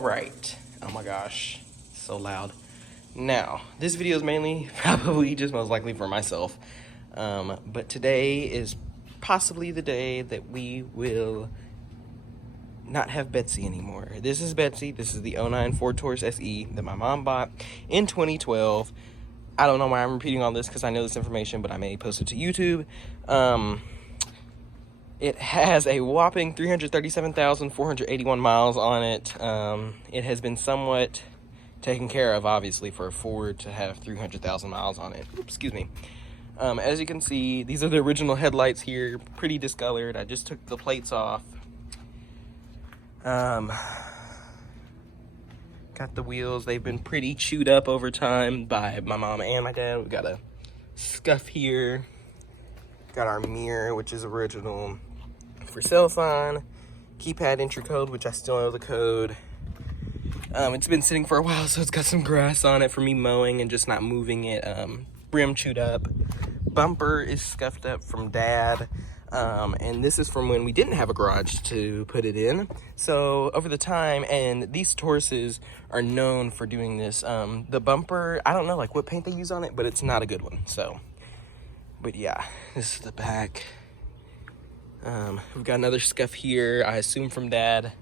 All right. Oh my gosh, so loud. Now, this video is mainly probably just most likely for myself. But today is possibly the day that we will not have Betsy anymore. This is Betsy. This is the 09 Ford Taurus SE that my mom bought in 2012. I don't know why I'm repeating all this because I know this information, but I may post it to YouTube. It has a whopping 337,481 miles on it. It has been somewhat taken care of, obviously, for a Ford to have 300,000 miles on it. Oops, excuse me. As you can see, these are the original headlights here, pretty discolored. I just took the plates off. Got the wheels. They've been pretty chewed up over time by my mom and my dad. We've got a scuff here. Got our mirror, which is original. For sale sign, keypad entry code, which I still know the code. It's been sitting for a while, so it's got some grass on it for me mowing and just not moving it. Brim chewed up. Bumper is scuffed up from Dad. And this is from when we didn't have a garage to put it in. So over the time, and these Tauruses are known for doing this. The bumper, I don't know like what paint they use on it, but it's not a good one. So, but yeah, this is the back. We've got another scuff here, I assume from Dad.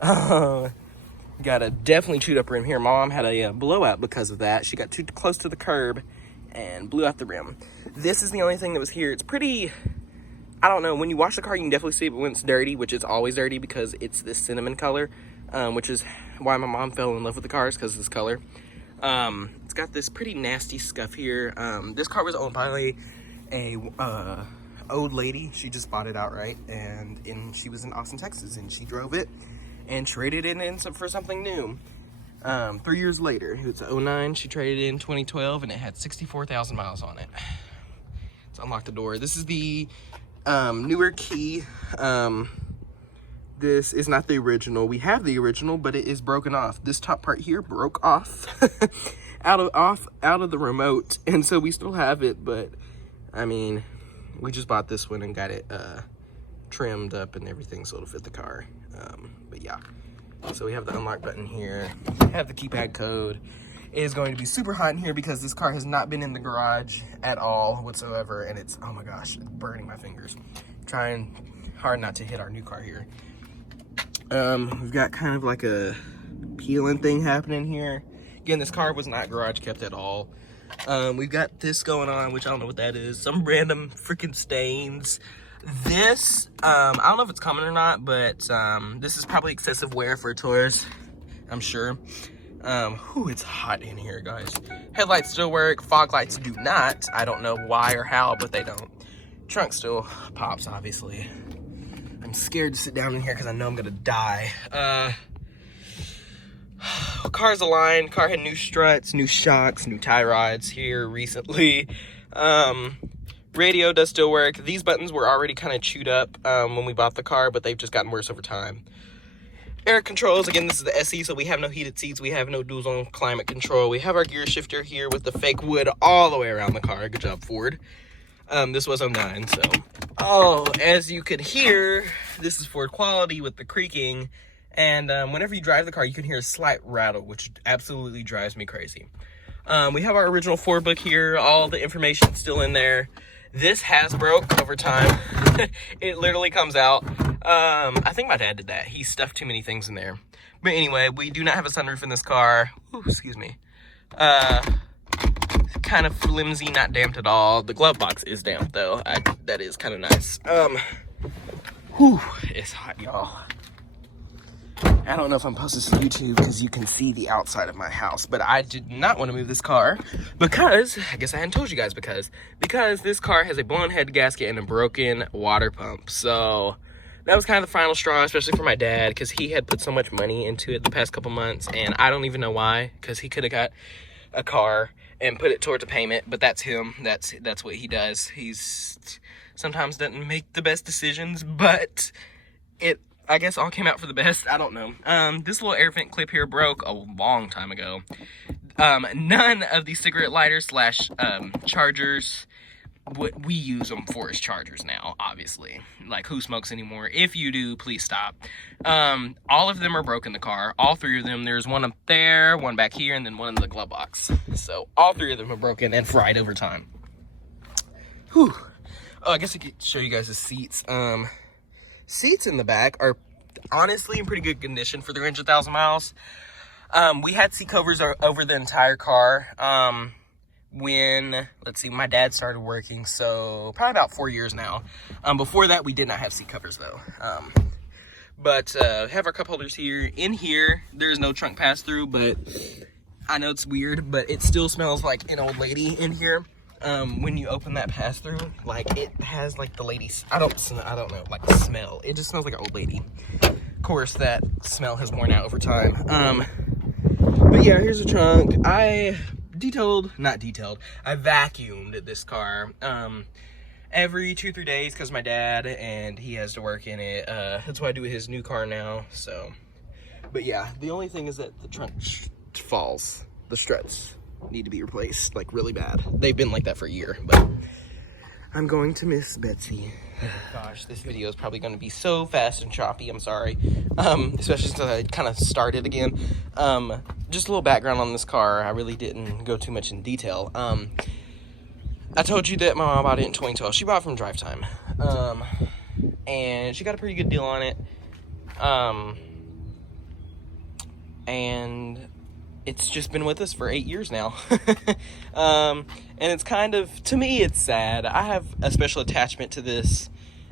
Got a definitely chewed up rim here. Mom had a blowout because of that. She got too close to the curb and blew out the rim. This is the only thing that was here. It's pretty, I don't know, when you wash the car you can definitely see it, but when it's dirty, which is always dirty because it's this cinnamon color, which is why my mom fell in love with the cars, because of this color. It's got this pretty nasty scuff here. This car was owned by a old lady. She just bought it outright, and she was in Austin, Texas, and she drove it and traded it in for something new. 3 years later, it's a 09. She traded it in 2012, and it had 64,000 miles on it. Let's unlock the door. This is the newer key. This is not the original. We have the original, but it is broken off. This top part here broke off out of the remote, and so we still have it. But I mean, we just bought this one and got it trimmed up and everything so it'll fit the car. But yeah, so we have the unlock button here. Have the keypad code. It is going to be super hot in here because this car has not been in the garage at all whatsoever, and it's, oh my gosh, it's burning my fingers. Trying hard not to hit our new car here. We've got kind of like a peeling thing happening here. Again, this car was not garage kept at all. We've got this going on, which I don't know what that is. Some random freaking stains. This, I don't know if it's common or not, but this is probably excessive wear for a Taurus, I'm sure. It's hot in here, guys. Headlights still work, fog lights do not. I don't know why or how, but they don't. Trunk still pops, obviously. I'm scared to sit down in here because I know I'm gonna die. Car's aligned. Car had new struts, new shocks, new tie rods here recently. Radio does still work. These buttons were already kind of chewed up when we bought the car, but they've just gotten worse over time. Air controls, again, this is the SE, so we have no heated seats. We have no dual zone climate control. We have our gear shifter here with the fake wood all the way around the car. Good job, Ford. This was 09, so. Oh, as you could hear, this is Ford quality with the creaking. And whenever you drive the car, you can hear a slight rattle, which absolutely drives me crazy. We have our original Ford book here. All the information still in there. This has broke over time. It literally comes out. I think my dad did that. He stuffed too many things in there. But anyway, we do not have a sunroof in this car. Ooh, excuse me. Kind of flimsy, not damped at all. The glove box is damped though. That is kind of nice. It's hot, y'all. I don't know if I'm posting this to YouTube because you can see the outside of my house, but I did not want to move this car because, I guess I hadn't told you guys because this car has a blown head gasket and a broken water pump. So that was kind of the final straw, especially for my dad, because he had put so much money into it the past couple months, and I don't even know why, because he could have got a car and put it towards a payment, but that's him. That's what he does. He's sometimes doesn't make the best decisions, but it, I guess, all came out for the best. I don't know. This little air vent clip here broke a long time ago. None of these cigarette lighters slash chargers what we use them for is chargers now, obviously. Like, who smokes anymore? If you do, please stop. All of them are broken in the car. All three of them. There's one up there, one back here, and then one in the glove box. So all three of them are broken and fried over time. Whew. Oh, I guess I could show you guys the seats. Seats in the back are honestly in pretty good condition for 300,000 miles. We had seat covers over the entire car. When, let's see, my dad started working, so probably about 4 years now. Before that, we did not have seat covers, though. But have our cup holders here. In here, there's no trunk pass-through, but I know it's weird, but it still smells like an old lady in here. When you open that pass-through, like, it has, like, the lady's, I don't know, like, smell. It just smells like an old lady. Of course, that smell has worn out over time. But yeah, here's the trunk. I vacuumed this car every 2-3 days because my dad, and he has to work in it. That's what I do with his new car now. So, but yeah, the only thing is that the trunk falls. The struts need to be replaced, like, really bad. They've been like that for a year, but I'm going to miss Betsy. Gosh, this video is probably going to be so fast and choppy. I'm sorry. Especially since I kind of started again. Just a little background on this car. I really didn't go too much in detail. I told you that my mom bought it in 2012. She bought it from Drive Time. And she got a pretty good deal on it. And it's just been with us for 8 years now. And it's kind of, to me, it's sad. I have a special attachment to this,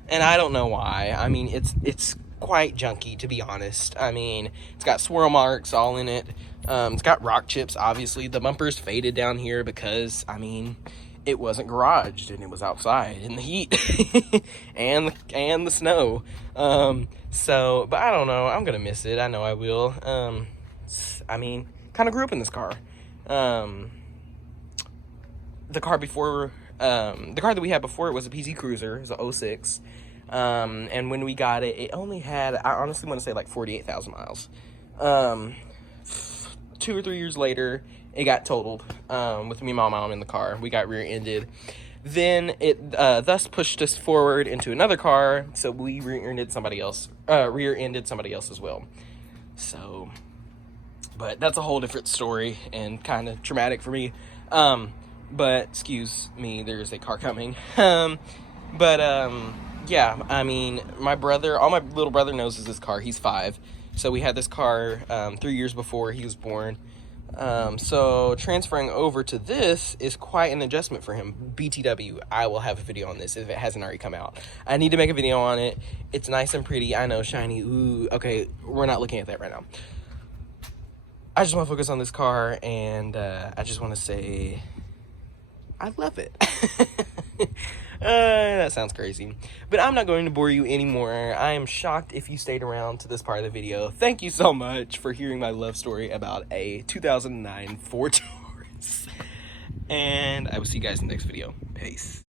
and I don't know why. I mean, it's quite junky, to be honest. I mean, it's got swirl marks all in it. It's got rock chips, obviously. The bumper's faded down here because, I mean, it wasn't garaged, and it was outside in the heat and the snow. So, but I don't know. I'm gonna miss it. I know I will. I mean, kind of grew up in this car. The car that we had before it was a PT Cruiser. It was a 06. And when we got it, it only had, I honestly want to say, like 48,000 miles. 2 or 3 years later, it got totaled with me and my mom in the car. We got rear-ended. Then it thus pushed us forward into another car, so we rear-ended somebody else as well. So, but that's a whole different story and kind of traumatic for me. But excuse me, there's a car coming. Yeah, I mean, all my little brother knows is this car. He's 5. So we had this car 3 years before he was born. So transferring over to this is quite an adjustment for him. BTW, I will have a video on this if it hasn't already come out. I need to make a video on it. It's nice and pretty. I know, shiny. Ooh, okay, we're not looking at that right now. I just want to focus on this car, and I just want to say I love it. That sounds crazy. But I'm not going to bore you anymore. I am shocked if you stayed around to this part of the video. Thank you so much for hearing my love story about a 2009 Ford Taurus. And I will see you guys in the next video. Peace.